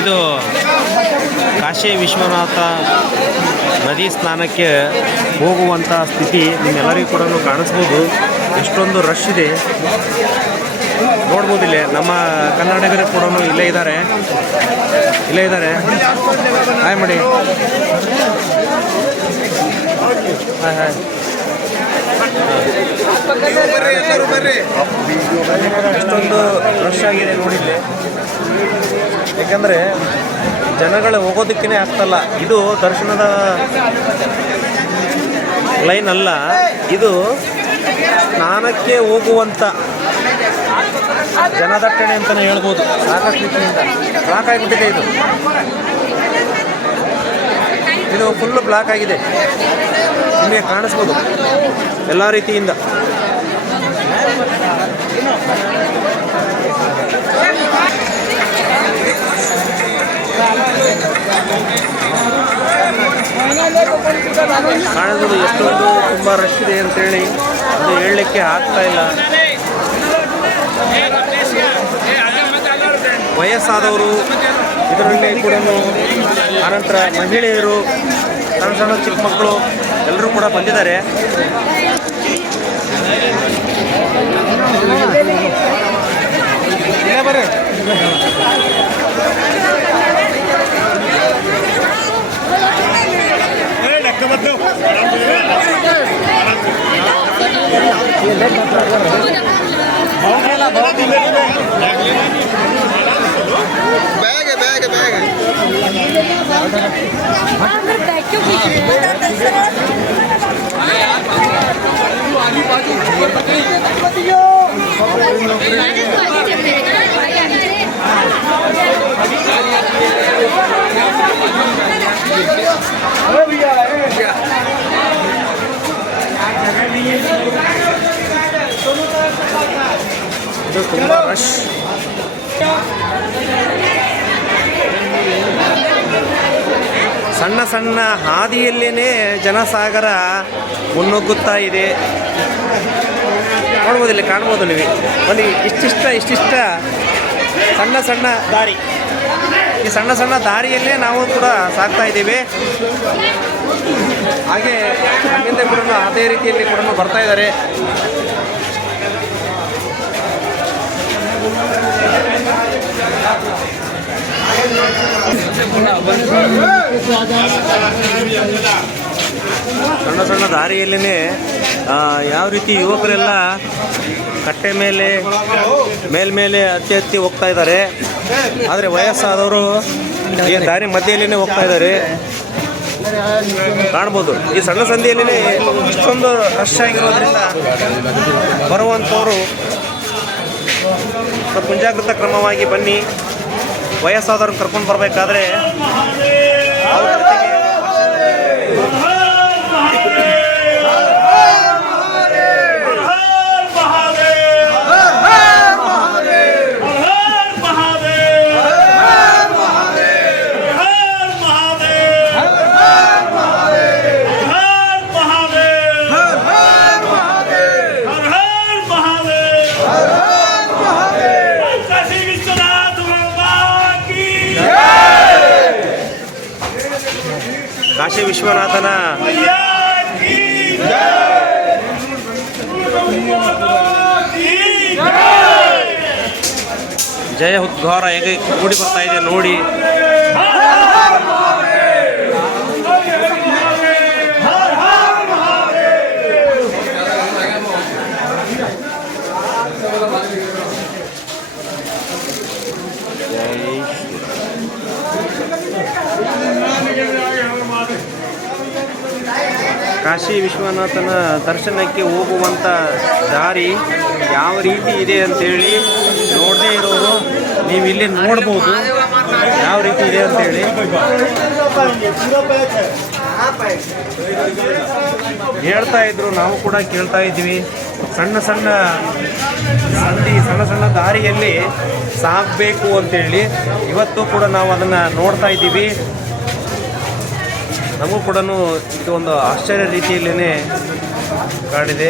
ಇದು ಕಾಶಿ ವಿಶ್ವನಾಥ ನದಿ ಸ್ನಾನಕ್ಕೆ ಹೋಗುವಂಥ ಸ್ಥಿತಿ ನಿಮ್ಮೆಲ್ಲರಿಗೂ ಕೂಡ ಕಾಣಿಸ್ಬೋದು. ಎಷ್ಟೊಂದು ರಶ್ ಇದೆ. ನೋಡ್ಬೋದು ಇಲ್ಲೇ, ನಮ್ಮ ಕನ್ನಡಿಗರು ಕೂಡ ಇಲ್ಲೇ ಇದ್ದಾರೆ. ಇಲ್ಲೇ ಇದ್ದಾರೆ. ಹಾಯ್ ಮಾಡಿ ಹಾಯ್ ಹಾಯ್ ಎಷ್ಟೊಂದು ರಶ್ ಆಗಿದೆ ನೋಡಿಲ್ಲಿ ಯಾಕಂದರೆ ಜನಗಳು ಹೋಗೋದಕ್ಕೇ ಆಗ್ತಲ್ಲ. ಇದು ದರ್ಶನದ ಲೈನ್ ಅಲ್ಲ. ಇದು ಸ್ನಾನಕ್ಕೆ ಹೋಗುವಂಥ ಜನದಟ್ಟಣೆ ಅಂತಲೇ ಹೇಳ್ಬೋದು. ಸಾಕಷ್ಟಿಂದ ಬ್ಲಾಕ್ ಆಗಿಬಿಟ್ಟಿದೆ ಇದು. ಇದು ಫುಲ್ ಬ್ಲಾಕ್ ಆಗಿದೆ. ನಿಮಗೆ ಕಾಣಿಸ್ಬೋದು. ಎಲ್ಲ ರೀತಿಯಿಂದ. ಕಾಣಿಸ್ಬೋದು ಎಷ್ಟೊಂದು ತುಂಬ ರಶ್ ಇದೆ ಅಂತೇಳಿ ಅದು ಹೇಳಲಿಕ್ಕೆ ಆಗ್ತಾ ಇಲ್ಲ. ವಯಸ್ಸಾದವರು ಇದರಲ್ಲಿ ಕೂಡ ಆನಂತರ ಮಹಿಳೆಯರು, ಸಣ್ಣ ಸಣ್ಣ ಚಿಕ್ಕ ಮಕ್ಕಳು ಎಲ್ಲರೂ ಕೂಡ ಬಂದಿದ್ದಾರೆ. बैग है बैग है बैग है अंदर ಸಣ್ಣ ಸಣ್ಣ ಹಾದಿಯಲ್ಲೇ ಜನಸಾಗರ ಮುನ್ನುಗ್ಗುತ್ತಾ ಇದೆ. ನೋಡ್ಬೋದು ಇಲ್ಲಿ ಕಾಣ್ಬೋದು ನೀವು. ಒಂದು ಇಷ್ಟಿಷ್ಟ ಇಷ್ಟಿಷ್ಟ ಸಣ್ಣ ಸಣ್ಣ ದಾರಿ. ಈ ಸಣ್ಣ ಸಣ್ಣ ದಾರಿಯಲ್ಲೇ ನಾವು ಕೂಡ ಸಾಕ್ತಾ ಇದ್ದೀವಿ. ಹಾಗೆ ಅಲ್ಲಿಂದ ಅದೇ ರೀತಿಯಲ್ಲಿ ಕೂಡ ಬರ್ತಾ ಇದ್ದಾರೆ. ಸಣ್ಣ ಸಣ್ಣ ದಾರಿಯಲ್ಲೇ ಯಾವ ರೀತಿ ಯುವಕರೆಲ್ಲ ಕಟ್ಟೆ ಮೇಲೆ, ಮೇಲ್ಮೇಲೆ ಹತ್ತಿ ಹತ್ತಿ ಹೋಗ್ತಾ ಇದ್ದಾರೆ. ಆದರೆ ವಯಸ್ಸಾದವರು ಈ ದಾರಿ ಮಧ್ಯೆಯಲ್ಲೇ ಹೋಗ್ತಾ ಇದ್ದಾರೆ. ಕಾಣ್ಬೋದು. ಈ ಸಣ್ಣ ಸಂಧಿಯಲ್ಲಿ ಇಷ್ಟೊಂದು ರಶ್ ಆಗಿರೋದ್ರಿಂದ ಬರುವಂಥವರು ಮುಂಜಾಗ್ರತಾ ಕ್ರಮವಾಗಿ ಬನ್ನಿ. ವಯಸ್ಸಾದವ್ರನ್ನ ಕರ್ಕೊಂಡು ಬರಬೇಕಾದ್ರೆ 감사합니다. ಕಾಶಿ ವಿಶ್ವನಾಥನ ಜಯ ಉದ್ಘಾರ ಹೇಗೆ ಕೂಡಿ ಬರ್ತಾ ಇದೆ ನೋಡಿ. ಕಾಶಿ ವಿಶ್ವನಾಥನ ದರ್ಶನಕ್ಕೆ ಹೋಗುವಂಥ ದಾರಿ ಯಾವ ರೀತಿ ಇದೆ ಅಂತೇಳಿ ನೋಡದೇ ಇರೋರು ನೀವು ಇಲ್ಲಿ ನೋಡ್ಬೋದು. ಯಾವ ರೀತಿ ಇದೆ ಅಂತೇಳಿ. ಹೇಳ್ತಾ ಇದ್ರು, ನಾವು ಕೂಡ ಕೇಳ್ತಾ ಇದ್ವಿ. ಸಣ್ಣ ಸಣ್ಣ ಸಂಧಿ ಸಣ್ಣ ಸಣ್ಣ ದಾರಿಯಲ್ಲಿ ಸಾಕಬೇಕು ಅಂತೇಳಿ. ಇವತ್ತು ಕೂಡ ನಾವು ಅದನ್ನು ನೋಡ್ತಾ ಇದ್ದೀವಿ. ನಮಗೂ ಕೂಡ ಇದು ಒಂದು ಆಶ್ಚರ್ಯ ರೀತಿಯಲ್ಲೇ ಕಾಡಿದೆ.